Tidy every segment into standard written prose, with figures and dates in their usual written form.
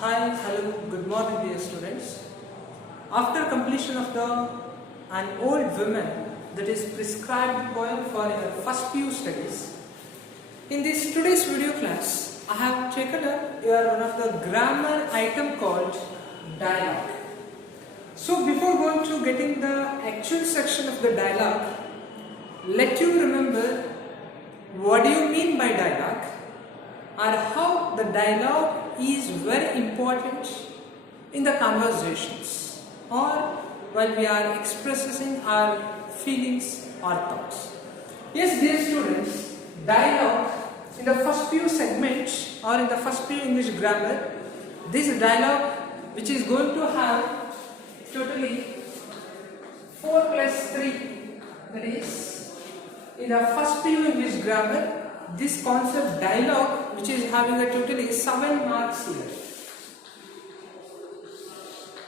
Hi, hello, good morning dear students. After completion of an old woman, that is prescribed poem for your first PU studies, in this today's video class, I have taken up one of the grammar item called dialogue. So before going to getting the actual section of the dialogue, let you remember what do you mean by dialogue, or how the dialogue is very important in the conversations or while we are expressing our feelings or thoughts. Yes, dear students, dialogue in the first PU segment or in the first PU English grammar, this dialogue which is going to have totally 4 plus 3, that is in the first PU English grammar, this concept dialogue which is having a totally 7 marks here.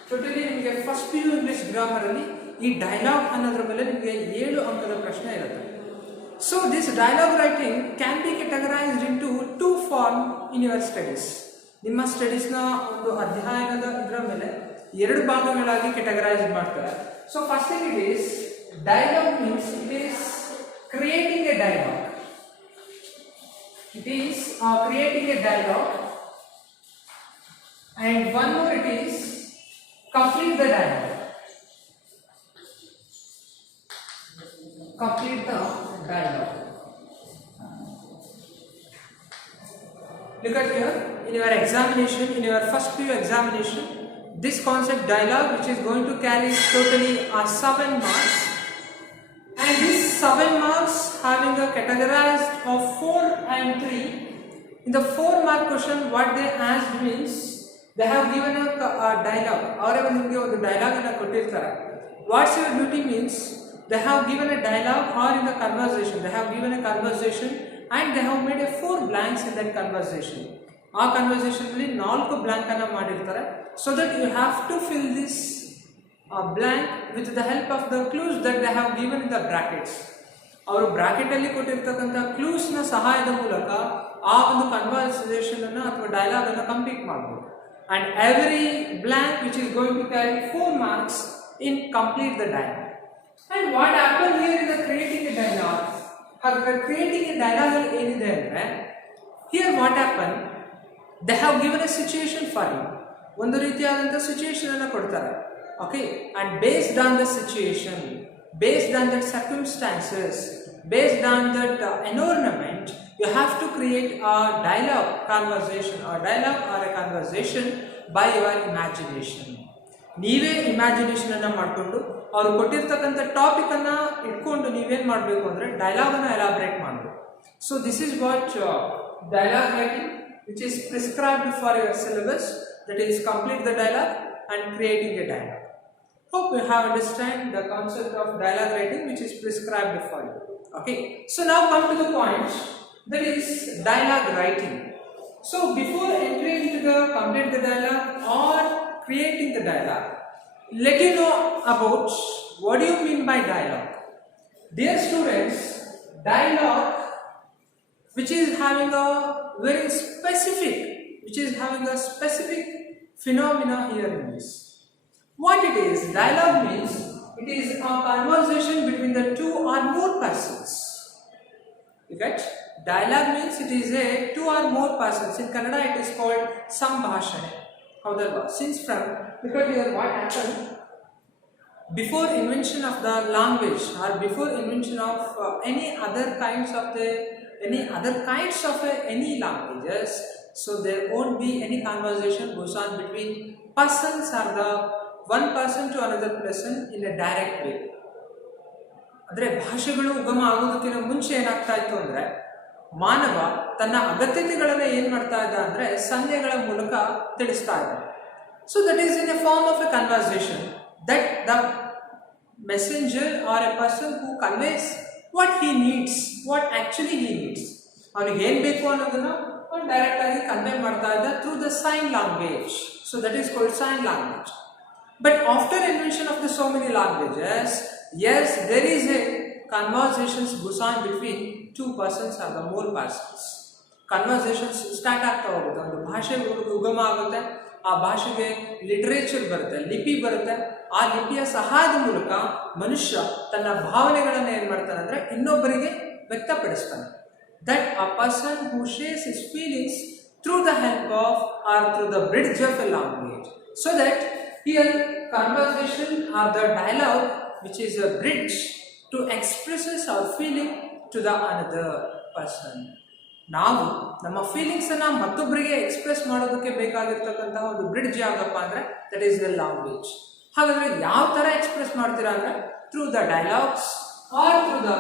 Totally ನಿಮಗೆ first PU English grammar ಅಲ್ಲಿ ಈ ಡೈಲಾಗ್ ಅನ್ನೋದ್ರ ಮೇಲೆ ನಿಮಗೆ 7 ಅಂಕದ ಪ್ರಶ್ನೆ ಇರುತ್ತೆ. So this dialogue writing can be categorized into 2 form in your studies. ನಿಮ್ಮ ಸ್ಟಡೀಸ್ ನ ಒಂದು ಅಧ್ಯಯನದ ಇದರ ಮೇಲೆ 2 ಭಾಗಗಳಾಗಿ categorize ಮಾಡ್ತಾರೆ. So first thing it is dialogue means it is creating a dialogue. It is creating a dialogue, and one more it is complete the dialogue. Complete the dialogue. Look at here, in your examination, in your first PU examination, this concept dialogue which is going to carry totally 7 marks, and this 7 marks having a categorized of 4 and 3. In the 4 mark question, what they asked means they have given a dialogue. Avare nimge ಒಂದು dialogue ಅನ್ನು ಕೊಟ್ಟಿರ್ತಾರೆ. What's your duty means they have given a dialogue or in the conversation. They have given a conversation and they have made a 4 blanks in that conversation. ಆ conversation ಅಲ್ಲಿ 4 blank ಅನ್ನು ಮಾಡಿರ್ತಾರೆ. So that you have to fill this blank with the help of the clues that they have given in the brackets. ಅವರು ಬ್ರಾಕೆಟ್ ಅಲ್ಲಿ ಕೊಟ್ಟಿರ್ತಕ್ಕಂಥ ಕ್ಲೂಸ್ ನ ಸಹಾಯದ ಮೂಲಕ ಆ ಒಂದು ಕನ್ವರ್ಸೇಷನ್ ಅನ್ನು ಅಥವಾ ಡೈಲಾಗ್ ಅನ್ನು ಕಂಪ್ಲೀಟ್ ಮಾಡಬಹುದು. And every blank which is going to carry 4 marks in complete the dialogue. And what happened here in the creating a dialogue? However, creating a dialogue ಏನಿದೆ ಅಂದ್ರೆ here what happened? They have given a situation for you. ಒಂದು ರೀತಿಯಾದಂಥ ಸಿಚುಯೇಷನ್ ಅನ್ನು ಕೊಡ್ತಾರೆ. Okay, and based on the situation, based on that circumstances, based on that environment, you have to create a dialogue conversation or dialogue or a conversation by your imagination. ನೀವೇ ಇಮ್ಯಾಜಿನೇಷನ್ ಅನ್ನ ಮಾಡಿಕೊಂಡು ಅವರು ಕೊಟ್ಟಿರ್ತಕ್ಕಂಥ ಟಾಪಿಕ್ ಅನ್ನ ಇಟ್ಕೊಂಡು ನೀವೇನ್ ಮಾಡಬೇಕು ಅಂದ್ರೆ ಡೈಲಾಗ್ ಅನ್ನ ಎಲಾಬ್ರೇಟ್ ಮಾಡಬೇಕು. So this is what dialogue writing which is prescribed for your syllabus, that is complete the dialogue and creating a dialogue. Hope you have understand the concept of dialogue writing which is prescribed for you. Okay, so now come to the point, that is dialogue writing. So before entering into the complete the dialogue or creating the dialogue, let you know about what do you mean by dialogue. Dear students, dialogue which is having a very specific, which is having a specific phenomena here in this. What it is? Dialogue means it is a conversation between the 2 or more persons. You get? Dialogue means it is a 2 or more persons. In Kannada it is called sambhashane. How that was? Since from, because here what happened? Before invention of the language or before invention of any other kinds of any languages, so there won't be any conversation goes on between persons or the one person to another person in a direct way. ಅಂದರೆ ಭಾಷೆಗಳು ಉಗಮ ಆಗೋದಕ್ಕಿಂತ ಮುಂಚೆ ಏನಾಗ್ತಾ ಇತ್ತು ಅಂದರೆ ಮಾನವ ತನ್ನ ಅಗತ್ಯತೆಗಳನ್ನು ಏನು ಮಾಡ್ತಾ ಇದ್ದ ಅಂದರೆ ಸಂಜ್ಞೆಗಳ ಮೂಲಕ ತಿಳಿಸ್ತಾ ಇದ್ದ. So that is in a form of a conversation that the messenger or a person who conveys what he needs, what actually he needs, ಅವನಿಗೆ ಏನು ಬೇಕು ಅನ್ನೋದನ್ನು ಅವನು ಡೈರೆಕ್ಟ್ ಆಗಿ ಕನ್ವೆ ಮಾಡ್ತಾ ಇದ್ದ through the sign language. So that is called sign language. But after invention of the so many languages, yes, there is a conversations goes on between 2 persons or the more persons. Conversations start ಆಗ್ತಾ ಹೋಗುತ್ತೆ, ಒಂದು ಭಾಷೆ ಉಗಮ ಆಗುತ್ತೆ, ಆ ಭಾಷೆಗೆ ಲಿಟರೇಚರ್ ಬರುತ್ತೆ, ಲಿಪಿ ಬರುತ್ತೆ. ಆ ಲಿಪಿಯ ಸಹಾಯದ ಮೂಲಕ ಮನುಷ್ಯ ತನ್ನ ಭಾವನೆಗಳನ್ನು ಏನು ಮಾಡ್ತಾನೆ ಅಂದರೆ ಇನ್ನೊಬ್ಬರಿಗೆ ವ್ಯಕ್ತಪಡಿಸ್ತಾನೆ. That a person who shares his feelings through the help of or through the bridge of a language. So that here conversation or the dialogue which is a bridge to expresses our feeling to the another person. ನಾವು ನಮ್ಮ ಫೀಲಿಂಗ್ಸನ್ನು ಮತ್ತೊಬ್ಬರಿಗೆ ಎಕ್ಸ್ಪ್ರೆಸ್ ಮಾಡೋದಕ್ಕೆ ಬೇಕಾಗಿರ್ತಕ್ಕಂತಹ ಒಂದು ಬ್ರಿಡ್ಜ್ ಯಾವುದಪ್ಪ ಅಂದರೆ that is the language. ಹಾಗಾದರೆ ಯಾವ ಥರ ಎಕ್ಸ್ಪ್ರೆಸ್ ಮಾಡ್ತೀರಾ ಅಂದರೆ through the dialogues R through the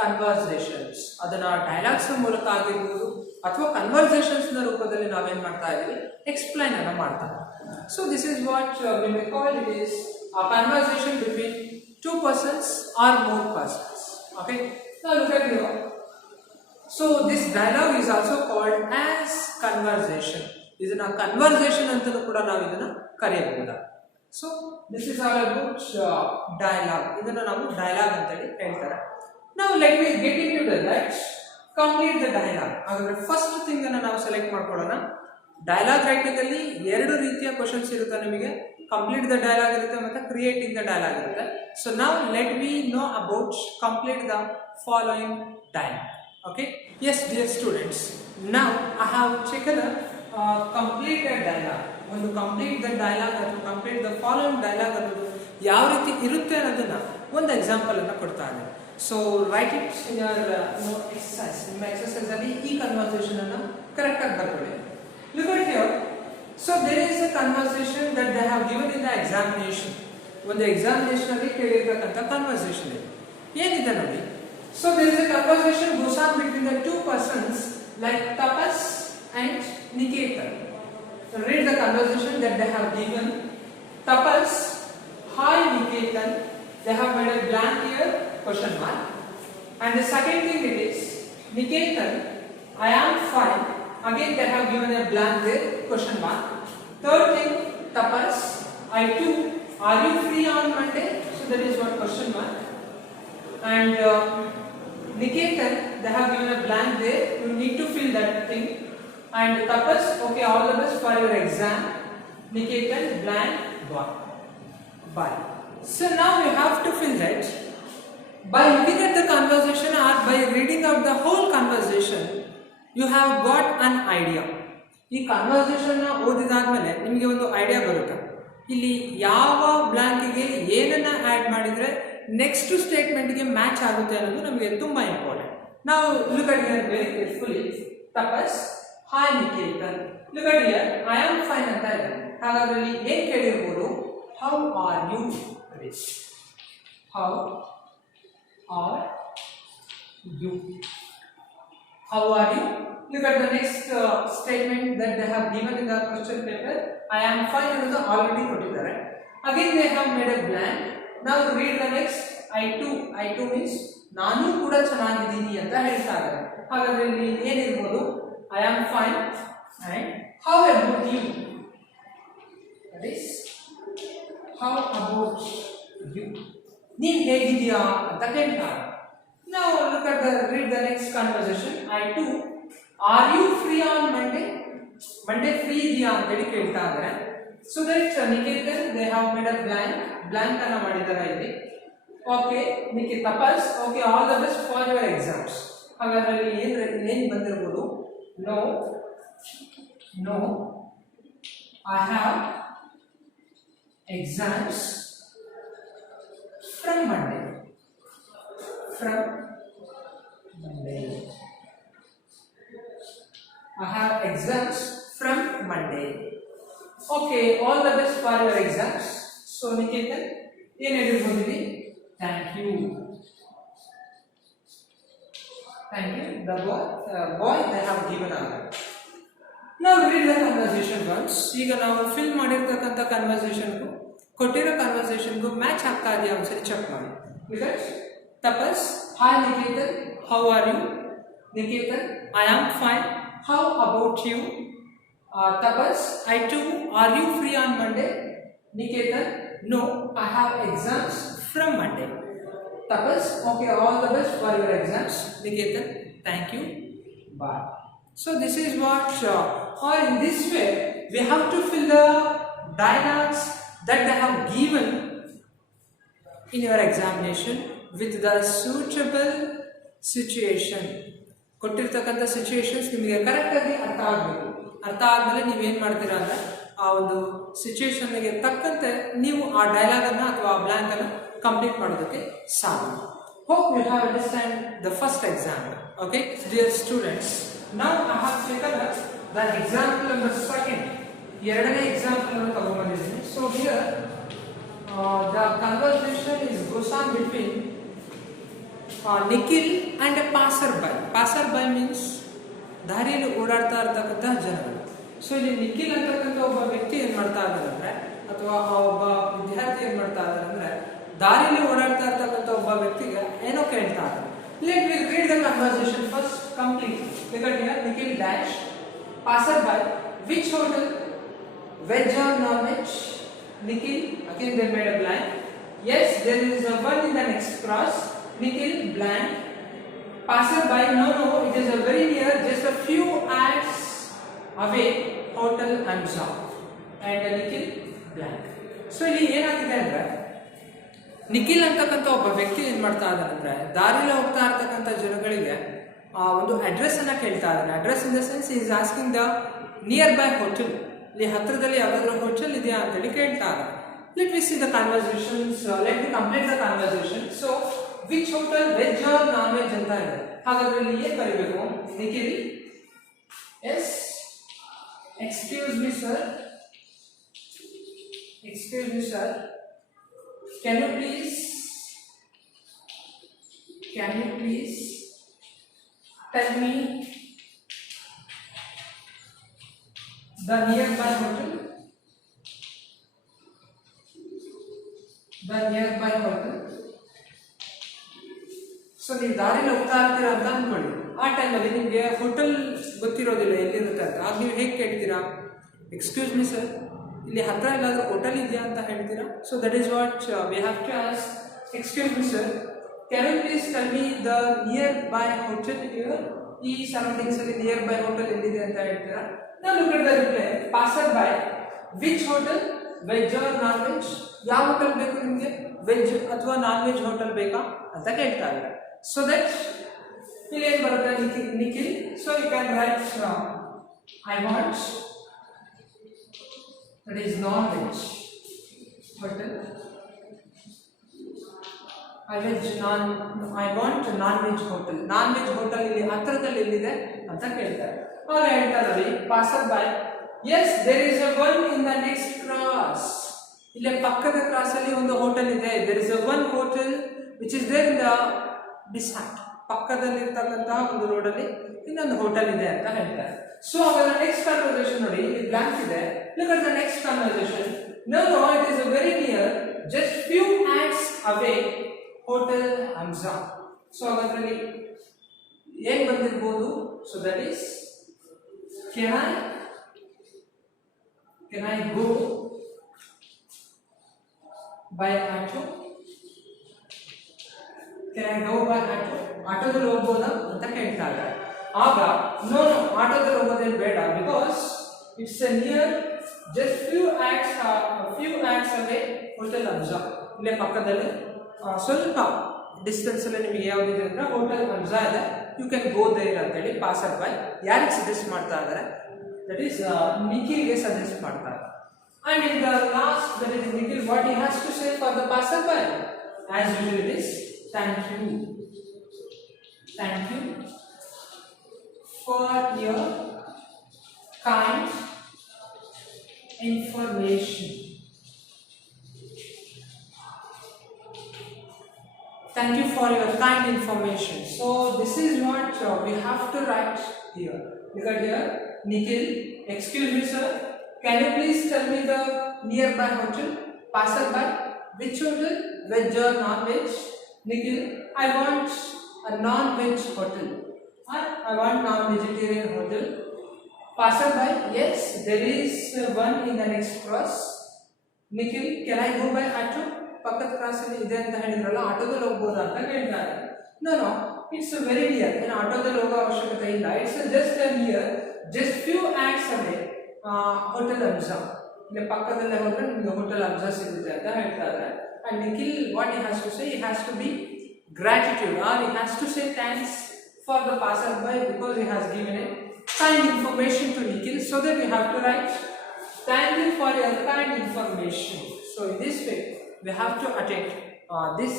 conversations. ಅದನ್ನು ಡೈಲಾಗ್ಸ್ ಮೂಲಕ ಆಗಿರ್ಬೋದು ಅಥವಾ ಕನ್ವರ್ಸೇಷನ್ಸ್ನ ರೂಪದಲ್ಲಿ ನಾವೇನು ಮಾಡ್ತಾ ಇದ್ದೀವಿ, ಎಕ್ಸ್ಪ್ಲೈನ್ ಅನ್ನು ಮಾಡ್ತಾ. So this is what we may call it is a conversation between two persons or more persons. Okay, now look at here. So this dialogue is also called as conversation. ಇದನ್ನ conversation ಅಂತಲೂ ಕೂಡ ನಾವು ಇದನ್ನ ಕರೆಯಬಹುದು. So this is all about dialogue. ಇದನ್ನ ನಾವು dialogue ಅಂತೇಳಿ ಹೇಳ್ತಾರೆ. ನಾವು let me get into the let's complete the dialogue. ಹಾಗಾದ್ರೆ ಫಸ್ಟ್ ಥಿಂಗ್ ಅನ್ನು ನಾವು ಸೆಲೆಕ್ಟ್ ಮಾಡ್ಕೊಳ್ಳೋಣ. ಡೈಲಾಗ್ ರೈಟಿಂಗ್ ಅಲ್ಲಿ ಎರಡು ರೀತಿಯ ಕ್ವಶನ್ಸ್ ಇರುತ್ತೆ ನಿಮಗೆ. ಕಂಪ್ಲೀಟ್ ದ ಡೈಲಾಗ್ ಇರುತ್ತೆ ಮತ್ತು ಕ್ರಿಯೇಟಿಂಗ್ ದ ಡೈಲಾಗ್ ಇರುತ್ತೆ. ಸೊ ನಾವು let we know about complete the following dialogue. Okay, yes dear students, now I have taken a completed dialogue. ಒಂದು ಕಂಪ್ಲೀಟ್ ದ ಡೈಲಾಗ್ ಅಥವಾ ಕಂಪ್ಲೀಟ್ ದ ಫಾಲೋಯಿಂಗ್ ಡೈಲಾಗ್ ಅನ್ನೋದು ಯಾವ ರೀತಿ ಇರುತ್ತೆ ಅನ್ನೋದನ್ನ ಒಂದು ಎಕ್ಸಾಂಪಲ್ ಅನ್ನು ಕೊಡ್ತಾ ಇದ್ದಾರೆ. So write it in your exercise. ನಿಮ್ಮ ಎಕ್ಸರ್ಸೈಸ್ ಅಲ್ಲಿ ಈ ಕನ್ವರ್ಸೇಷನ್ ಅನ್ನು ಕರೆಕ್ಟ್ ಆಗಿ ಬರ್ಕೊಳ್ಳಿ. Look at here. So there is a conversation that they have given in the examination. ಒಂದು ಎಕ್ಸಾಮಿನೇಷನ್ ಅಲ್ಲಿ ಕೇಳಿರ್ತಕ್ಕಂಥ ಕನ್ವರ್ಸೇಷನ್ ಇದೆ. ಏನಿದೆ ನೋಡಿ. So there is a conversation goes on between the two persons like Tapas and Niketan. So read the conversation that they have given. Tapas, hi Niketan. They have made a blank here, question mark. And the second thing it is Niketan, I am fine. Again they have given a blank there, question mark. Third thing, Tapas, I too. Are you free on Monday? So that is one question mark. And Niketan, they have given a blank there. You need to fill that thing. And Tapas, okay, all the best for your exam. Niketan, blank, bye. So now you have to fill that. By looking at the conversation or by reading out the whole conversation, you have got an idea. ಈ ಕನ್ವರ್ಸೇಷನ್ ಓದಿದಾದ್ಮೇಲೆ ನಿಮಗೆ ಒಂದು ಐಡಿಯಾ ಬರುತ್ತೆ. ಇಲ್ಲಿ ಯಾವ ಬ್ಲಾಂಕಿಗೆ ಏನನ್ನ ಆ್ಯಡ್ ಮಾಡಿದರೆ ನೆಕ್ಸ್ಟ್ ಸ್ಟೇಟ್ಮೆಂಟ್ಗೆ ಮ್ಯಾಚ್ ಆಗುತ್ತೆ ಅನ್ನೋದು ನಮಗೆ ತುಂಬ ಇಂಪಾರ್ಟೆಂಟ್. ನಾವು look at here very carefully. Tapas, hi Niketan. Look at here, I am fine ಅಂತ ಇದೆ. ಹಾಗಾದ್ರೆ ಇಲ್ಲಿ ಏನು ಕೇಳಿರ್ಬೋದು, how are you? How are you? How are you? Look at the next statement that they have given in the question paper. I am fine ಅನ್ನೋದು ಆಲ್ರೆಡಿ ಕೊಟ್ಟಿದ್ದಾರೆ. Again they have made a blank. Now read the next. I too means ನಾನು ಕೂಡ ಚೆನ್ನಾಗಿದ್ದೀನಿ ಅಂತ ಹೇಳ್ತಾ ಇದ್ದಾರೆ. ಹಾಗಾದ್ರೆ ಇಲ್ಲಿ ಏನಿರ್ಬೋದು, I am fine and how about you? That is how about you? ನೀನು ಹೇಗಿದ್ದೀಯಾ ಅಂತ ಕೇಳ್ತಾರೆ. Now look at read the next conversation. I too. Are you free on Monday? Monday free ಇದೆಯಾ ಅಂತ ಹೇಳಿ ಕೇಳ್ತಾ ಇದ್ದಾರೆ. So that Niketan, they have made a blank ಅನ್ನ ಮಾಡಿದ್ದಾರೆ ಇಲ್ಲಿ. Okay, Tapas, okay, all the best for your exams. ಹಾಗಾದ್ರೆ ಇಲ್ಲಿ ಏನು ಬಂದಿರಬಹುದು, no I have exams from Monday. I have exams from Monday. Okay, all the best for your exams. So Niketan, ಏನು ಹೇಳಿರ್ಬೋದು, thank you. The boy they have given answer. Now read the conversation once. ಈಗ ನಾವು ಫಿಲ್ ಮಾಡಿರ್ತಕ್ಕಂಥ ಕನ್ವರ್ಸೇಷನ್ಗೂ ಕೊಟ್ಟಿರೋ ಕನ್ವರ್ಸೇಷನ್ಗೂ ಮ್ಯಾಚ್ ಆಗ್ತಾ ಇದೆಯಾ ಒಂದ್ಸರಿ ಚೆಕ್ ಮಾಡಿ. Because Tapas, hi Niketan, how are you? Niketan, I am fine. How about you? Tapas, I too. Are you free on Monday? Niketan, no, I have exams from Monday. Tapas, okay, all the best for your exams. Niketan, thank you. Bye. So this is what, or in this way, we have to fill the dialogues that they have given in your examination with the suitable situation. ಕೊಟ್ಟಿರ್ತಕ್ಕಂಥ ಸಿಚುವೇಶನ್ಸ್ ನಿಮಗೆ ಕರೆಕ್ಟಾಗಿ ಅರ್ಥ ಆಗಬೇಕು. ಅರ್ಥ ಆದಮೇಲೆ ನೀವೇನು ಮಾಡ್ತೀರಾ ಅಂದರೆ ಆ ಒಂದು ಸಿಚುವೇಶನ್ಗೆ ತಕ್ಕಂತೆ ನೀವು ಆ ಡೈಲಾಗನ್ನು ಅಥವಾ ಆ ಬ್ಲ್ಯಾಂಕನ್ನು ಕಂಪ್ಲೀಟ್ ಮಾಡೋದಕ್ಕೆ ಸಾಧ್ಯ. Hope you have understand the first example. Okay, dear students, now I have taken up the example number second. ಎರಡನೇ example ಅನ್ನು ತಗೊಂಡ್ಬಂದಿದ್ದೀನಿ. So here the conversation goes on between Nikhil and a passerby. Passerby means ದಾರಿಯಲ್ಲಿ ಓಡಾಡ್ತಾ ಇರ್ತಕ್ಕಂತಹ ಜನಗಳು. ಸೊ ಇಲ್ಲಿ ನಿಖಿಲ್ ಅಂತಕ್ಕಂಥ ಒಬ್ಬ ವ್ಯಕ್ತಿ ಏನು ಮಾಡ್ತಾ ಇದ್ದಾರೆ ಅಂದರೆ, ಅಥವಾ ಒಬ್ಬ ವಿದ್ಯಾರ್ಥಿ ಏನು ಮಾಡ್ತಾ ಇದ್ದಾರೆ ಅಂದರೆ, ದಾರಿಯಲ್ಲಿ ಓಡಾಡ್ತಾ ಇರ್ತಕ್ಕಂಥ ಒಬ್ಬ ವ್ಯಕ್ತಿಗೆ ಏನೋ ಕೇಳ್ತಾ ಇದ್ದಾರೆ. Let we read the conversation first complete. Because here Nikhil dash passerby which hotel, veg or non-veg? Nikhil, again they made a blank. Yes, there is a one in the next cross. Nikhil blank. Passerby, no, it is a very near, just a few acts away, hotel Hamza. And Nikhil blank. So ಇಲ್ಲಿ ಏನಾಗಿದೆ ಅಂದರೆ, ನಿಖಿಲ್ ಅಂತಕ್ಕಂಥ ಒಬ್ಬ ವ್ಯಕ್ತಿ ಏನು ಮಾಡ್ತಾ ಇದ್ದಾನೆ ಅಂದರೆ, ದಾರಿಯಲ್ಲಿ ಹೋಗ್ತಾ ಇರ್ತಕ್ಕಂಥ ಜನಗಳಿಗೆ ಒಂದು ಅಡ್ರೆಸ್ ಅನ್ನ ಕೇಳ್ತಾ ಇದ್ದಾನೆ. Address in the sense is asking the nearby hotel, ಇಲ್ಲಿ ಹತ್ತಿರದಲ್ಲಿ ಯಾವುದಾದ್ರೂ ಹೋಟೆಲ್ ಇದೆಯಾ ಅಂತೇಳಿ ಕೇಳ್ತಾ ಇದ್ದಾನೆ. Let we see the conversations, let we complete the conversation. So which hotel, veg or non veg ಅಂತ ಇದೆ. ಹಾಗಾದ್ರೆ ಇಲ್ಲಿ ಏನು ಬರೀಬೇಕು? Nikhil, yes, excuse me sir, can you please tell me the nearby hotel? So ನೀವು ದಾರಿಲಿ ಹೋಗ್ತಾ ಇರ್ತೀರಾ ಅಂತ ಅಂದ್ಕೊಳ್ಳಿ. ಆ ಟೈಮಲ್ಲಿ ನಿಮಗೆ ಹೋಟೆಲ್ ಗೊತ್ತಿರೋದಿಲ್ಲ ಎಲ್ಲಿರುತ್ತೆ ಅಂತ. ಆಗ ನೀವು ಹೇಗೆ ಕೇಳ್ತೀರಾ? ಎಕ್ಸ್ಕ್ಯೂಸ್ ಮಿ ಸರ್, ಇಲ್ಲಿ ಹತ್ರ ಎಲ್ಲಾದರೂ ಹೋಟೆಲ್ ಇದೆಯಾ ಅಂತ ಹೇಳ್ತೀರಾ. So that is what we have to ask. Excuse me sir, can you please tell me the nearby hotel here? ಈ ಸರೌಂಡಿಂಗ್ಸ್ ಅಲ್ಲಿ ನಿಯರ್ ಬೈ ಹೋಟೆಲ್ ಎಲ್ಲಿದೆ ಅಂತ ಹೇಳ್ತೀರಾ. ನಾವು look at the reply. Passer by which hotel, veg or non veg? ಯಾವ hotel ಬೇಕು ನಿಮಗೆ? ವೆಜ್ ಅಥವಾ ನಾನ್ ವೆಜ್ ಹೋಟೆಲ್ ಬೇಕಾ ಅಂತ ಕೇಳ್ತಾ ಇದ್ದಾರೆ. ಸೊ ದಟ್ ಇಲ್ಲಿ ಏನು ಬರುತ್ತೆ? Nikhil. So you can write I want, that is non-veg hotel. I want non-veg hotel. Non-veg hotel ಇಲ್ಲಿ ಹತ್ತಿರದಲ್ಲಿ ಎಲ್ಲಿದೆ ಅಂತ ಕೇಳ್ತಾರೆ. ಅವ್ರು ಹೇಳ್ತಾರೆ passer by, yes there is a one in the next cross. ಇಲ್ಲೇ ಪಕ್ಕದ ಕ್ರಾಸ್ ಅಲ್ಲಿ ಒಂದು ಹೋಟೆಲ್ ಇದೆ. There is a one hotel which is there in the ಬಿಸಾಟ್. ಪಕ್ಕದಲ್ಲಿ ಇರ್ತಕ್ಕಂತಹ ಒಂದು ರೋಡಲ್ಲಿ ಇನ್ನೊಂದು ಹೋಟೆಲ್ ಇದೆ ಅಂತ ಹೇಳ್ತಾರೆ. ಸೊ ಅವರ ನೆಕ್ಸ್ಟ್ ಕನ್ವರ್ಸೇಷನ್ ನೋಡಿ, ಇಲ್ಲಿ ಬ್ಲಾಂಕ್ ಇದೆ. Look at the next conversation. No, it is a very near, just few acts away, Hotel Hamza. So ಅದರಲ್ಲಿ ಏನು ಬಂದಿರಬಹುದು? So that is, can I go by auto? Can I go by auto? ಆಟೋದಲ್ಲಿ ಹೋಗ್ಬೋದಾ ಅಂತ ಕೇಳ್ತಾ ಇದ್ದಾರೆ. ಆಗ ನೋ ಆಟೋದಲ್ಲಿ ಹೋಗೋದೇನು ಬೇಡ, because it's a near, just few acts away hotel Hamsa. ಇಲ್ಲೇ ಪಕ್ಕದಲ್ಲಿ ಸ್ವಲ್ಪ ಡಿಸ್ಟೆನ್ಸ್ ಅಲ್ಲಿ ನಿಮಗೆ ಯಾವುದಿದೆ ಅಂದ್ರೆ ಹೋಟೆಲ್ ಹಂಸಾ ಇದೆ. ಯು ಕ್ಯಾನ್ ಗೋ ದೇರ್ ಅಂತೇಳಿ ಪಾಸರ್ ಬೈ ಯಾರಿಗೆ ಸಜೆಸ್ಟ್ ಮಾಡ್ತಾ ಇದ್ದಾರೆ? ದಟ್ ಈಸ್ ನಿಖಿಲ್ಗೆ ಸಜೆಸ್ಟ್ ಮಾಡ್ತಾ ಇದ್ದಾರೆ. And in the last that is Nikhil, what he has to say for the passer by? As usual it is thank you for your kind information. Thank you for your kind information. So this is what we have to write here. Look at here, Nikhil, excuse me sir, can you please tell me the nearby hotel? Passerby, which hotel, veg or non-veg? Nikhil, I want a non-veg hotel. I want non-vegetarian hotel. Passerby, yes, there is one in the next cross. Nikhil, can I go by auto? ಪಕ್ಕದ ಕ್ರಾಸ್ ಅಲ್ಲಿ ಇದೆ ಅಂತ ಹೇಳಿದ್ರಲ್ಲ, ಆಟೋದಲ್ಲಿ ಹೋಗ್ಬೋದಾ ಅಂತ ಕೇಳ್ತಾರೆ. No it's very near. ಏನು ಆಟೋದಲ್ಲಿ ಹೋಗೋ ಅವಶ್ಯಕತೆ ಇಲ್ಲ. It's just near, just few acts away, hotel Amja ಇಲ್ಲಿ ಪಕ್ಕದಲ್ಲೇ ಹೋದ್ರೆ ನಿಮಗೆ ಹೋಟೆಲ್ ಅಮ್ಜಾ ಸಿಗುತ್ತೆ ಅಂತ ಹೇಳ್ತಾ ಇದ್ದಾರೆ. And Nikhil, what he has to say, he has to be gratitude, or he has to say thanks for the passerby because he has given a kind information to Nikhil, so that we have to write thank you for your kind information. So in this way we have to attempt this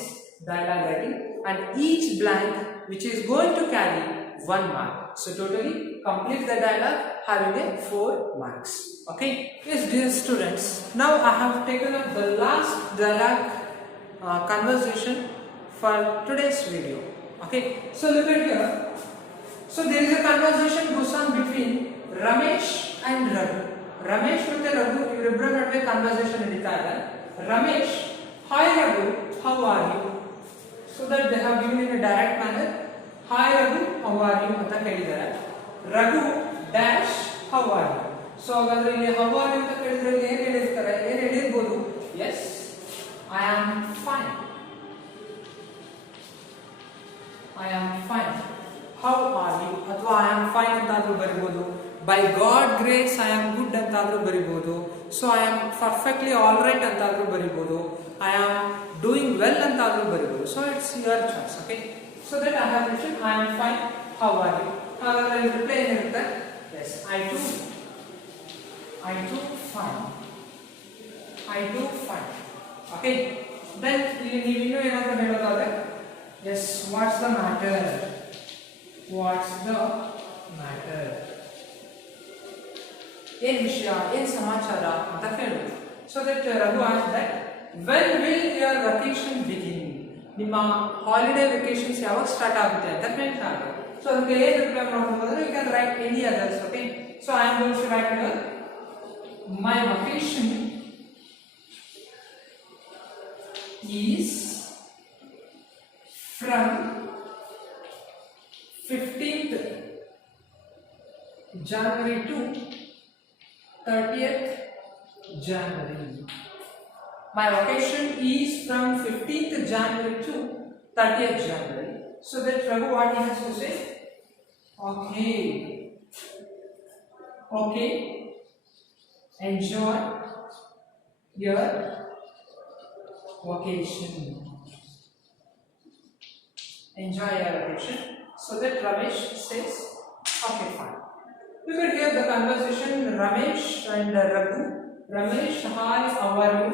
dialogue writing, and each blank which is going to carry 1 mark. So totally complete the dialogue having a 4 marks. Okay. Yes, dear students, now I have taken up the last dialogue conversation for today's video. Okay. So look at here. So there is a conversation goes on between Ramesh and Raghu. Ramesh and Raghu ಇವರಿಬ್ಬರ ನಡುವೆ conversation ನಡೀತಾ ಇದೆ. Ramesh, hi Raghu, how are you? So that they have given in a direct manner. Hi Raghu, how are you ಅಂತ ಕೇಳಿದ್ದಾರೆ. Raghu dash how are you. So ಹಾಗಾದ್ರೆ ಇಲ್ಲಿ how are you ಅಂತ ಕೇಳಿದ್ರೆ ಏನು ಹೇಳಿರ್ತಾರೆ, ಏನು ಹೇಳಿರಬಹುದು? Yes, I am fine. I am fine. How are you ಅಥವಾ I am fine ಅಂತಾದ್ರೂ ಬರಿಬಹುದು. By God grace I am good ಅಂತಾದ್ರೂ ಬರಿಬಹುದು. So I am perfectly all right ಅಂತಾದ್ರೂ ಬರಿಬಹುದು. I am doing well ಅಂತಾದ್ರೂ ಬರಿಬಹುದು. So it's your choice. Okay. So that I have written I am fine. How are you? ಹಾಗಾದ್ರೆ ಇಲ್ಲಿ ರಿಪ್ಲೈ ಏನಿರುತ್ತೆ? Yes, I do fine. I do fine. Okay. Then ಇಲ್ಲಿ ನೀವು ಇನ್ನೂ ಏನಾದರೂ ಹೇಳೋದಾದ್ರೆ yes, what's the matter? What's the matter? ಏನು ವಿಷಯ, ಏನು ಸಮಾಚಾರ ಅಂತ ಕೇಳೋದು. So that Raghu asked that when will your vacation begin? ನಿಮ್ಮ ಹಾಲಿಡೇ ವೆಕೇಶನ್ಸ್ ಯಾವಾಗ ಸ್ಟಾರ್ಟ್ ಆಗುತ್ತೆ ಅಂತ ಕೇಳ್ತಾರೆ. ಸೊ ಅದಕ್ಕೆ ಏನು ರಿಪ್ಲೈ ಮಾಡಬಹುದು ಅಂದ್ರೆ you can write any others. Okay. So I am going to write here my vacation is from 15th January to 30th January. My vacation is from 15th January to 30th January. So that Raghu what he has to say? Okay. Okay. Enjoy your vacation. Enjoy your vacation. So that Ramesh says, okay, fine. You can hear the conversation Ramesh and Raghu. Ramesh, hi, how are you?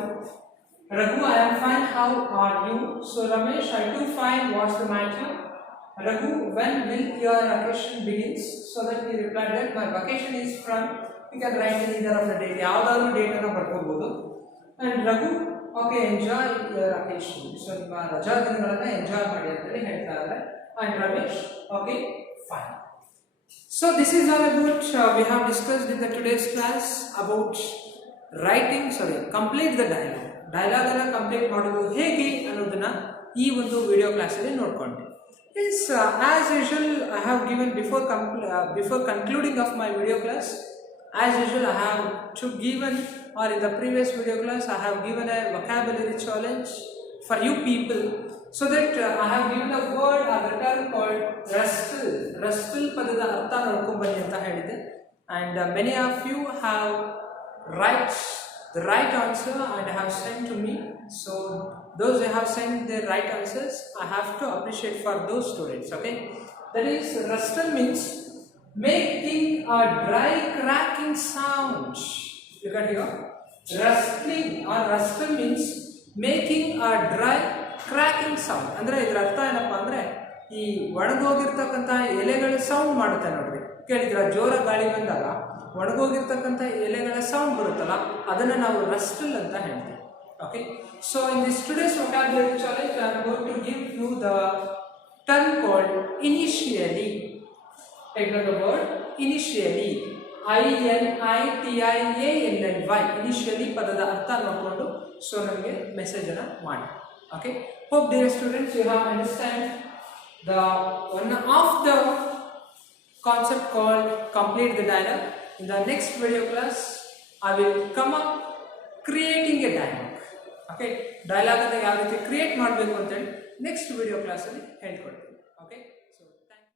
Raghu, I am fine, how are you? So Ramesh, I do fine, what's the matter? Raghu, when will your vacation begins? So that he replied that my vacation is from, you can write either of the date, ಯಾವುದಾದರೂ ಡೇಟ್ ಅನ್ನು ಬರ್ಕೋಬಹುದು. And Raghu, okay, enjoy your vacation. So ನಿಮ್ಮ ರಜಾ ದಿನಗಳನ್ನ ಎಂಜಾಯ್ ಮಾಡಿ ಅಂತ ಹೇಳ್ತಾ ಇದ್ದಾರೆ. And Ramesh, okay, fine. So this is all about we have discussed in the today's class about writing, complete the dialogue. Dialogue ಅನ್ನು ಕಂಪ್ಲೀಟ್ ಮಾಡೋದು ಹೇಗೆ ಅನ್ನೋದನ್ನ ಈ ಒಂದು ವಿಡಿಯೋ ಕ್ಲಾಸ್ ಅಲ್ಲಿ ನೋಡ್ಕೊಂಡ್ವಿ. Yes, as usual I have given before concluding of my video class, as usual I have given, or in the previous video class I have given a vocabulary challenge for you people. So that I have given a word or the term called rustle. Rustle ಪದದ ಅರ್ಥ ನೋಡ್ಕೊಂಡು ಬನ್ನಿ ಅಂತ ಹೇಳಿದೆ. And many of you have the right answer and have sent to me. So those who have sent their right answers, I have to appreciate for those students. Okay. That is, rustle means making a dry cracking sound. Look at here. Rustling or rustle means making a dry cracking sound. ಅಂದರೆ ಇದರ ಅರ್ಥ ಏನಪ್ಪ ಅಂದರೆ ಈ ಒಣಗೋಗಿರ್ತಕ್ಕಂಥ ಎಲೆಗಳ ಸೌಂಡ್ ಮಾಡುತ್ತೆ ನೋಡ್ರಿ. ಕೇಳಿದ್ರ ಜೋರ ಗಾಳಿ ಬಂದಾಗ ಒಣಗೋಗಿರ್ತಕ್ಕಂಥ ಎಲೆಗಳ ಸೌಂಡ್ ಬರುತ್ತಲ್ಲ, ಅದನ್ನು ನಾವು ರಸ್ಟಲ್ ಅಂತ ಹೇಳ್ತೀವಿ. Okay. So in this today's vocabulary challenge I am going to give you the term called initially. Take the word initially. INITIALLY. initially ಪದದ ಅರ್ಥ ನೋಡಿಕೊಂಡು ಸೊ ನಮಗೆ ಮೆಸೇಜ್ ಅನ್ನು ಮಾಡಿ. Okay. Hope dear students you have understand the one of the concept called complete the dialogue. In the next video class I will come up creating a dialogue. Okay. Dialogue ಅನ್ನು ಯಾವ ರೀತಿ ಕ್ರಿಯೇಟ್ ಮಾಡಬೇಕು ಅಂತ ಹೇಳಿ ನೆಕ್ಸ್ಟ್ ವಿಡಿಯೋ ಕ್ಲಾಸ್ ಅಲ್ಲಿ ಹೇಳ್ಕೊಡ್ತೀನಿ. Okay.